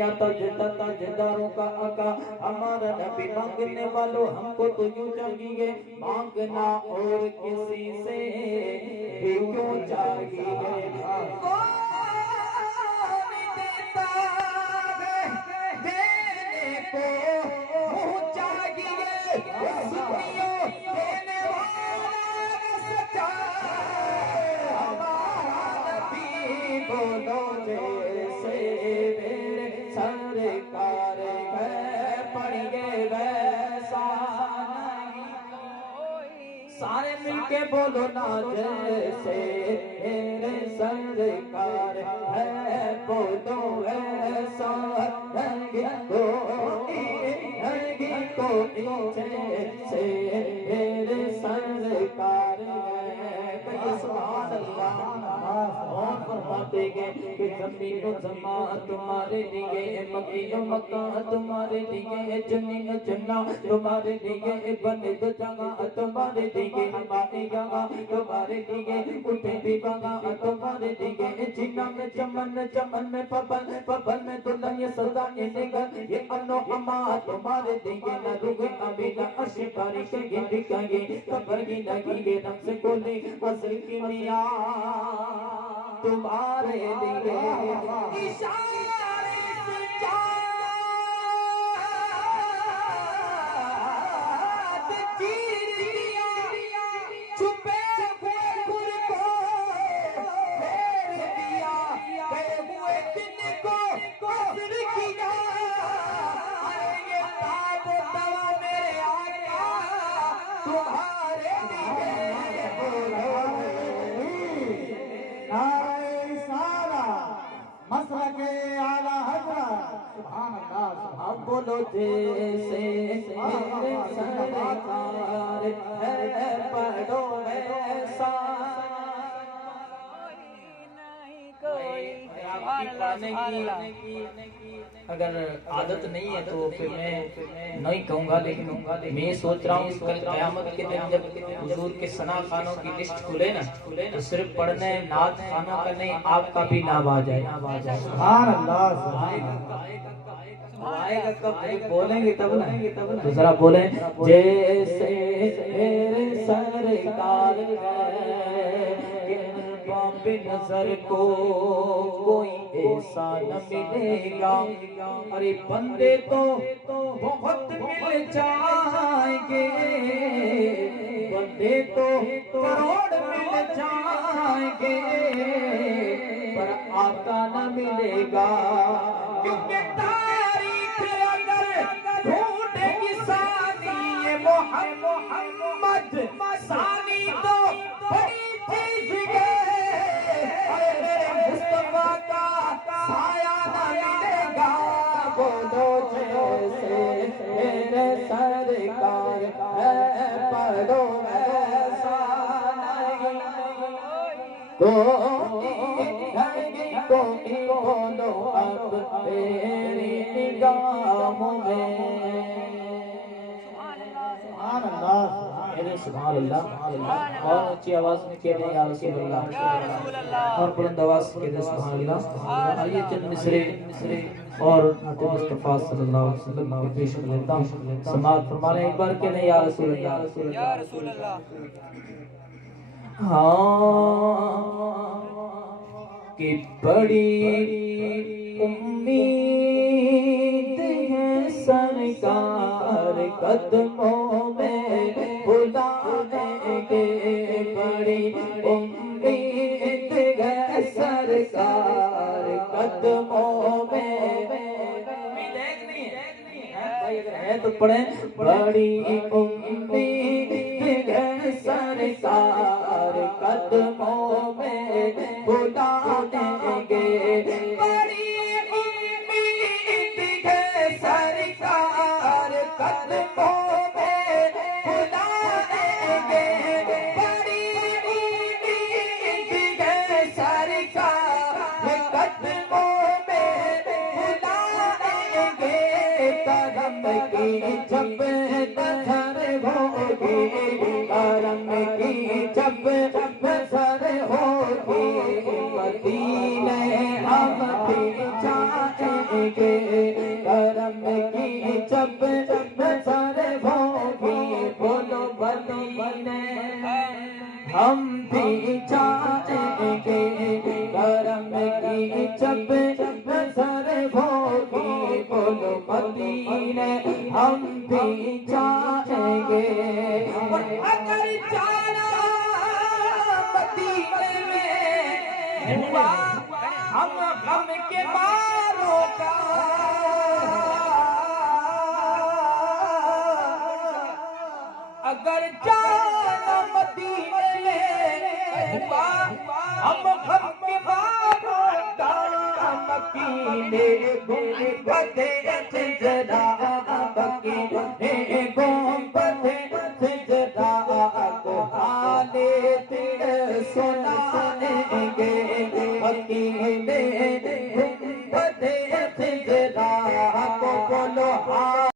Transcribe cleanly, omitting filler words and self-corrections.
दुनिया ताजदारों का आका हमारा नबी मांगने वालों हमको तो यूं चाहिए मांगना और किसी से भी क्यों चाहिए सारे मिलके बोलो ना जैसे मेरे सरकार है बोलो ऐसा जैसे मेरे सरकार है सुभान अल्लाह और फरमाते गए कि जमीन जमा तुम्हारे लिए मकीनो मक्का तुम्हारे लिए जमीन जन्ना तुम्हारे लिए बने तो जगह तुम्हारे लिए हमारे यहाँ तुम्हारे लिए उठे भी बगा तुम्हारे लिए जीना में चमन चमन में पपन में दुल्हन ये सदा ये अनो अमा तुम्हारे लिए न रुके अभी न अशिकारी के गिंदी कहीं कबर की लगी रंग से कोली असल की मिया तुम्हारे लिए इशारे से बोलो जैसे मेरे सरकार है पढ़ो ऐसा अगर आदत नहीं है तो फिर मैं नहीं कहूँगा लेकिन मैं सोच रहा हूँ कल क़यामत के दिन जब हुजूर के सना खानों की लिस्ट खुले ना तो सिर्फ पढ़ने नात खानों का नहीं आपका भी नाम आ जाए सुभान अल्लाह आएगा कब बोलेंगे तब ना तो जरा बोले जैसे मेरे सरकार पे नजर को कोई ऐसा न मिलेगा अरे बंदे तो बहुत मिल जाएंगे बंदे तो करोड़ मिल जाएंगे पर आका न मिलेगा क्योंकि तारीख अगर ढूंढेगी सानी ये मोहम्मद सानी तो बड़ी चीज है साया न मिलेगा बोलो जैसे मेरे सरकार है पढ़ो ऐसा नहीं कोई बोलो अब तेरी निगाहों में सुभान अल्लाह और ऊंची आवाज में कह रहे हैं या रसूल अल्लाह और बुलंद आवाज से कह रहे सुभान अल्लाह आइए चंद मिसरे और नाते मुस्तफा सल्लल्लाहु अलैहि वसल्लम के पेश में लेता हूं समाअत फरमा रहे एक बार कह रहे हैं या रसूल अल्लाह हाँ कि बड़ी उम्मीद है सरकार कदमों में बुलाएंगे बड़ी उम्मीद है सरकार कदमों में भाई अगर है तो पढ़े बड़ी उम्मीद है सरकार कदमों में बुलाएंगे बड़ी उम्मीद है सरकार कदमों जब नजर होगी करम की जब नजर होगी मदीने हम भी जाएंगे کرم کی جب نظر ہوگی بولو مدینے ہم بھی جائیں گے کرم کی جب نظر ہوگی بولو مدینے ہم بھی جائیں گے اگر جانا مدینے میں ہوا ہم غم کے ماروں کا اگر جانا مدینے میں ہوا ہم غم کے ماروں کا مکینے گنبد سجدہ مکینے گنبد سجدہ کو حال دل سنائیں گے مکینے گنبد سجدہ کو بولو